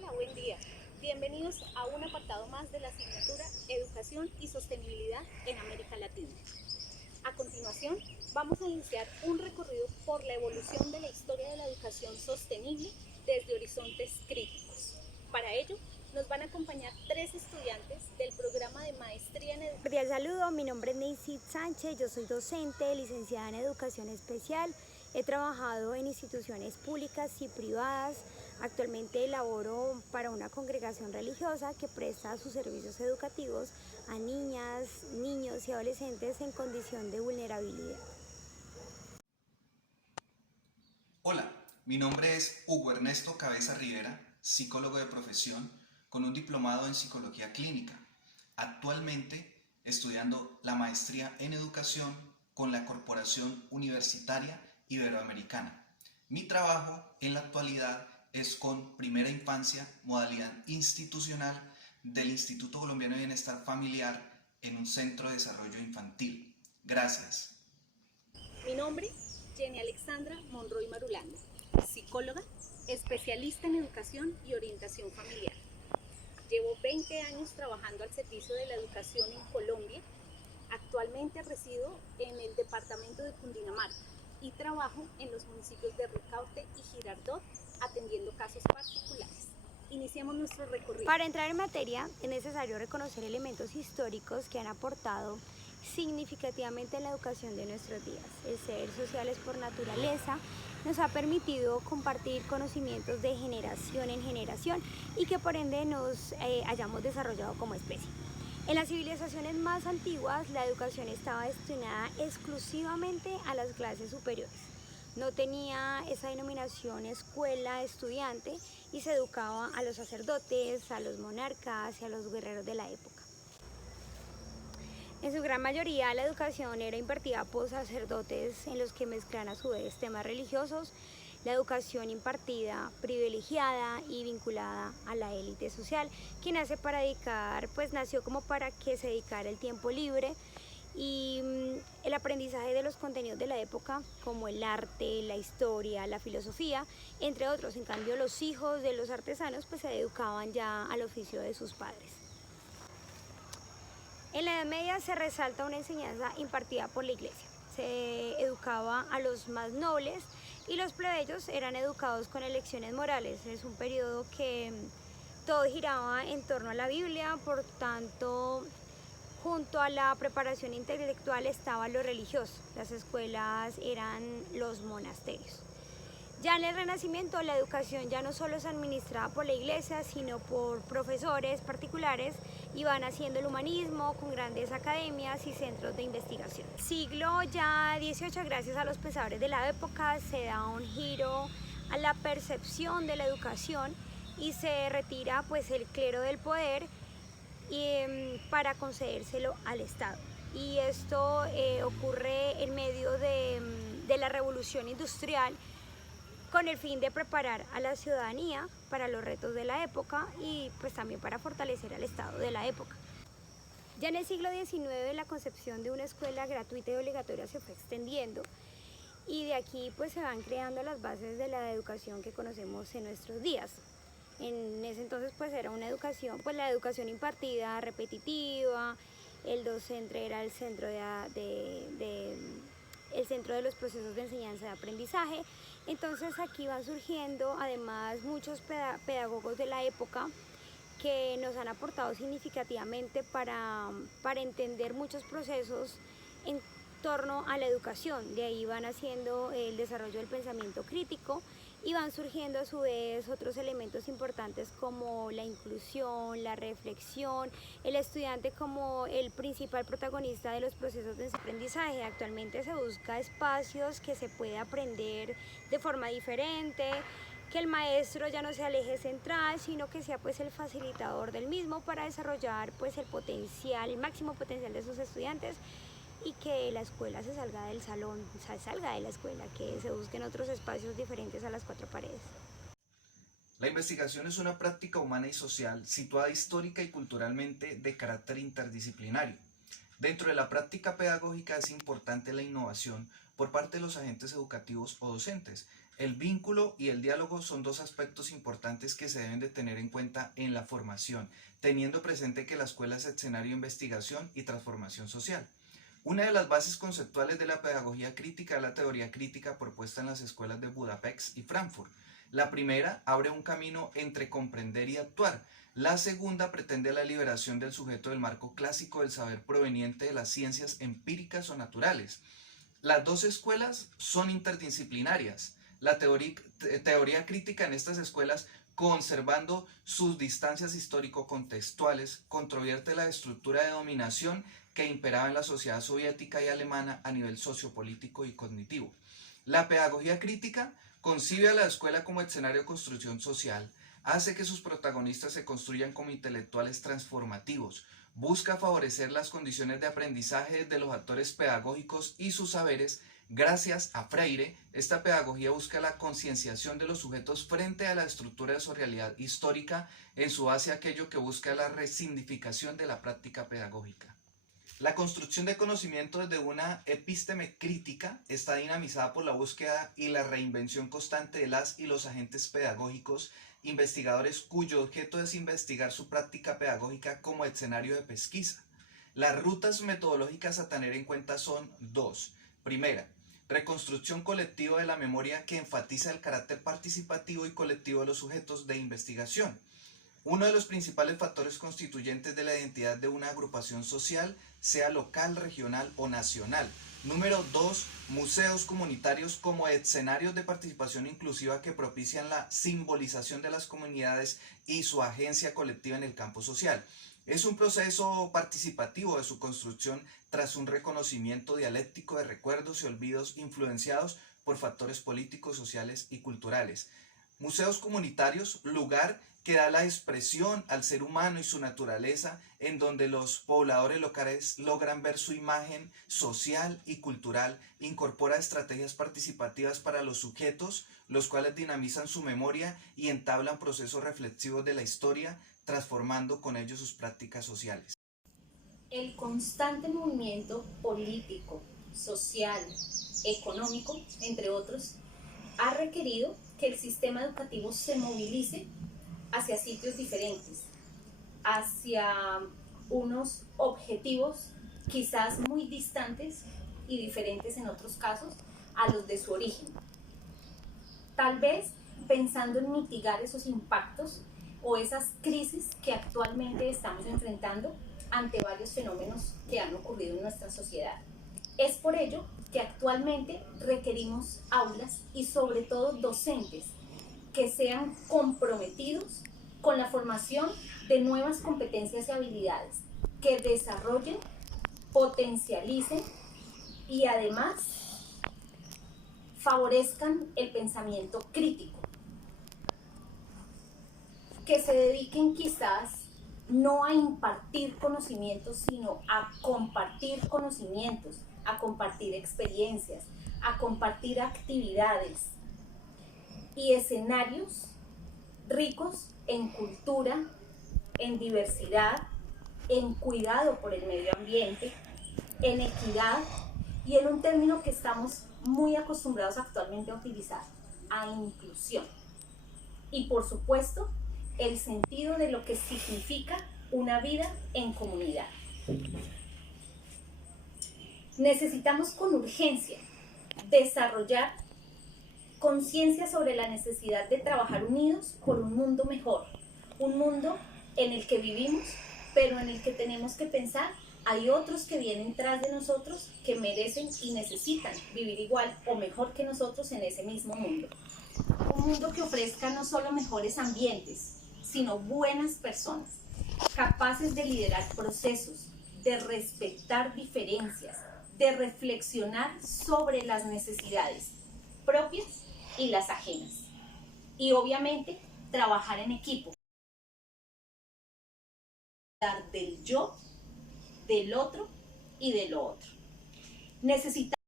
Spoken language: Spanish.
Hola, buen día. Bienvenidos a un apartado más de la asignatura Educación y Sostenibilidad en América Latina. A continuación, vamos a iniciar un recorrido por la evolución de la historia de la educación sostenible desde horizontes críticos. Para ello, nos van a acompañar tres estudiantes del programa de maestría en educación. Cordial saludo, mi nombre es Neisy Sánchez, yo soy docente, licenciada en educación especial, he trabajado en instituciones públicas y privadas, actualmente laboro para una congregación religiosa que presta sus servicios educativos a niñas, niños y adolescentes en condición de vulnerabilidad. Hola, mi nombre es Hugo Ernesto Cabeza Rivera, psicólogo de profesión con un diplomado en psicología clínica, actualmente estudiando la maestría en educación con la Corporación Universitaria Iberoamericana. Mi trabajo en la actualidad es con primera infancia, modalidad institucional del Instituto Colombiano de Bienestar Familiar en un centro de desarrollo infantil. Gracias. Mi nombre, Jenny Alexandra Monroy Marulanda, psicóloga, especialista en educación y orientación familiar. Llevo 20 años trabajando al servicio de la educación en Colombia. Actualmente resido en el departamento de Cundinamarca y trabajo en los municipios de Ricaurte y Girardot atendiendo casos particulares. Iniciamos nuestro recorrido. Para entrar en materia es necesario reconocer elementos históricos que han aportado significativamente en la educación de nuestros días. El ser sociales por naturaleza nos ha permitido compartir conocimientos de generación en generación y que por ende nos hayamos desarrollado como especie. En las civilizaciones más antiguas, la educación estaba destinada exclusivamente a las clases superiores. No tenía esa denominación escuela, estudiante, y se educaba a los sacerdotes, a los monarcas y a los guerreros de la época. En su gran mayoría, la educación era impartida por sacerdotes en los que mezclan a su vez temas religiosos, la educación impartida, privilegiada y vinculada a la élite social, que nació como para que se dedicara el tiempo libre y el aprendizaje de los contenidos de la época, como el arte, la historia, la filosofía, entre otros. En cambio, los hijos de los artesanos pues se educaban ya al oficio de sus padres. En la Edad Media se resalta una enseñanza impartida por la Iglesia. Se educaba a los más nobles y los plebeyos eran educados con lecciones morales. Es un periodo que todo giraba en torno a la Biblia, por tanto, junto a la preparación intelectual estaba lo religioso. Las escuelas eran los monasterios. Ya en el Renacimiento la educación ya no solo es administrada por la Iglesia, sino por profesores particulares y van haciendo el humanismo con grandes academias y centros de investigación. Siglo ya XVIII, gracias a los pensadores de la época, se da un giro a la percepción de la educación y se retira pues el clero del poder para concedérselo al Estado. Y esto ocurre en medio de la revolución industrial, con el fin de preparar a la ciudadanía para los retos de la época y pues también para fortalecer al Estado de la época. Ya en el siglo XIX la concepción de una escuela gratuita y obligatoria se fue extendiendo y de aquí pues se van creando las bases de la educación que conocemos en nuestros días. En ese entonces pues era una educación, pues la educación impartida repetitiva, el docente era el centro el centro de los procesos de enseñanza y aprendizaje. Entonces aquí van surgiendo además muchos pedagogos de la época que nos han aportado significativamente para entender muchos procesos en torno a la educación. De ahí van haciendo el desarrollo del pensamiento crítico y van surgiendo a su vez otros elementos importantes como la inclusión, la reflexión, el estudiante como el principal protagonista de los procesos de aprendizaje. Actualmente se busca espacios que se pueda aprender de forma diferente, que el maestro ya no sea el eje central, sino que sea pues el facilitador del mismo para desarrollar pues el máximo potencial de sus estudiantes, y que la escuela se salga del salón, salga de la escuela, que se busquen otros espacios diferentes a las cuatro paredes. La investigación es una práctica humana y social situada histórica y culturalmente de carácter interdisciplinario. Dentro de la práctica pedagógica es importante la innovación por parte de los agentes educativos o docentes, El vínculo y el diálogo son dos aspectos importantes que se deben de tener en cuenta en la formación, teniendo presente que la escuela es escenario de investigación y transformación social. Una de las bases conceptuales de la pedagogía crítica es la teoría crítica propuesta en las escuelas de Budapest y Frankfurt. La primera abre un camino entre comprender y actuar. La segunda pretende la liberación del sujeto del marco clásico del saber proveniente de las ciencias empíricas o naturales. Las dos escuelas son interdisciplinarias. La teoría crítica en estas escuelas, conservando sus distancias histórico-contextuales, controvierte la estructura de dominación que imperaba en la sociedad soviética y alemana a nivel sociopolítico y cognitivo. La pedagogía crítica concibe a la escuela como escenario de construcción social, hace que sus protagonistas se construyan como intelectuales transformativos, busca favorecer las condiciones de aprendizaje de los actores pedagógicos y sus saberes. Gracias a Freire, esta pedagogía busca la concienciación de los sujetos frente a la estructura de su realidad histórica, en su base aquello que busca la resignificación de la práctica pedagógica. La construcción de conocimiento desde una epísteme crítica está dinamizada por la búsqueda y la reinvención constante de las y los agentes pedagógicos, investigadores cuyo objeto es investigar su práctica pedagógica como escenario de pesquisa. Las rutas metodológicas a tener en cuenta son dos. Primera, reconstrucción colectiva de la memoria que enfatiza el carácter participativo y colectivo de los sujetos de investigación. Uno de los principales factores constituyentes de la identidad de una agrupación social, sea local, regional o nacional. Número 2. Museos comunitarios como escenarios de participación inclusiva que propician la simbolización de las comunidades y su agencia colectiva en el campo social. Es un proceso participativo de su construcción tras un reconocimiento dialéctico de recuerdos y olvidos influenciados por factores políticos, sociales y culturales. Museos comunitarios, lugar que da la expresión al ser humano y su naturaleza, en donde los pobladores locales logran ver su imagen social y cultural, incorpora estrategias participativas para los sujetos, los cuales dinamizan su memoria y entablan procesos reflexivos de la historia, transformando con ello sus prácticas sociales. El constante movimiento político, social, económico, entre otros, ha requerido que el sistema educativo se movilice hacia sitios diferentes, hacia unos objetivos quizás muy distantes y diferentes en otros casos a los de su origen. Tal vez pensando en mitigar esos impactos o esas crisis que actualmente estamos enfrentando ante varios fenómenos que han ocurrido en nuestra sociedad. Es por ello que actualmente requerimos aulas y sobre todo docentes que sean comprometidos con la formación de nuevas competencias y habilidades, que desarrollen, potencialicen y además favorezcan el pensamiento crítico, que se dediquen quizás no a impartir conocimientos, sino a compartir conocimientos, a compartir experiencias, a compartir actividades y escenarios ricos en cultura, en diversidad, en cuidado por el medio ambiente, en equidad y en un término que estamos muy acostumbrados actualmente a utilizar, a inclusión. Y por supuesto, el sentido de lo que significa una vida en comunidad. Necesitamos con urgencia desarrollar conciencia sobre la necesidad de trabajar unidos por un mundo mejor, un mundo en el que vivimos, pero en el que tenemos que pensar, hay otros que vienen tras de nosotros que merecen y necesitan vivir igual o mejor que nosotros en ese mismo mundo. Un mundo que ofrezca no solo mejores ambientes, sino buenas personas, capaces de liderar procesos, de respetar diferencias, de reflexionar sobre las necesidades propias y las ajenas. Y obviamente trabajar en equipo. Del yo, del otro y de lo otro. Necesitamos